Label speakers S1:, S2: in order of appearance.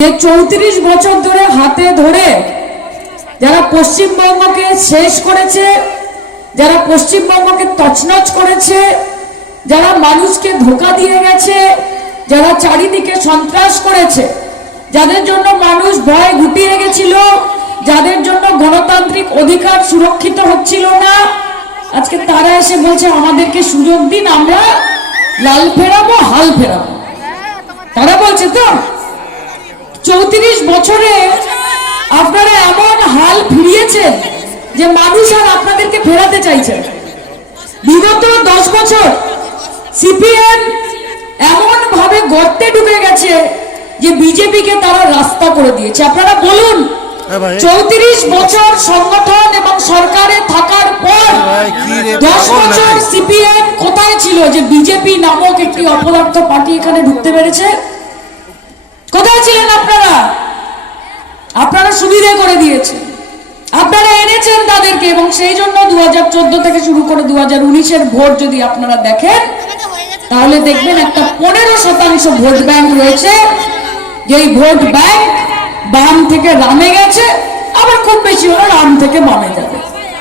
S1: চৌত্রিশ বছর ধরে হাতে ধরে যারা পশ্চিমবঙ্গকে শেষ করেছে, যারা পশ্চিমবঙ্গকে তছনছ করেছে, যারা মানুষকে ধোকা দিয়ে গেছে, যারা চারিদিকে সন্ত্রাস করেছে, যাদের জন্য মানুষ ভয় গুটিয়ে গেছিল, যাদের জন্য গণতান্ত্রিক অধিকার সুরক্ষিত হচ্ছিল না, আজকে তারা এসে বলছে, আমাদেরকে সুযোগ দিন, আমরা লাল ফেরাবো, হাল ফেরাবো। তারা বলছে, তো চৌত্রিশ বছরে আপনারা এমন হাল ফিরিয়েছেন যে মানুষ আর আপনাদেরকে ফেরাতে চাইছে। বিগত দশ বছর সিপিএম এমন ভাবে গর্তে ঢুকে গেছে যে বিজেপিকে তারা রাস্তা করে দিয়েছে। আপনারা বলুন
S2: হ্যাঁ
S1: চৌত্রিশ বছর সংগঠন এবং সরকারে থাকার পর
S2: রে,
S1: দশ বছর সিপিএম কোথায় ছিল যে বিজেপি নামক একটি অপদার্থ পার্টি এখানে ঢুকতে পেরেছে কোথায় ছিলেন আপনারা আপনারা সুবিধে করে দিয়েছেন এনেছেন তাদেরকে এবং সেই জন্য দু থেকে শুরু করে দু হাজার ভোট যদি আপনারা দেখেন, তাহলে দেখবেন একটা পনেরো শতাংশ ভোট ব্যাংক রয়েছে। যেই ভোট ব্যাংক বাম থেকে রামে গেছে, আবার খুব বেশি হলে রাম থেকে বামে যাবে।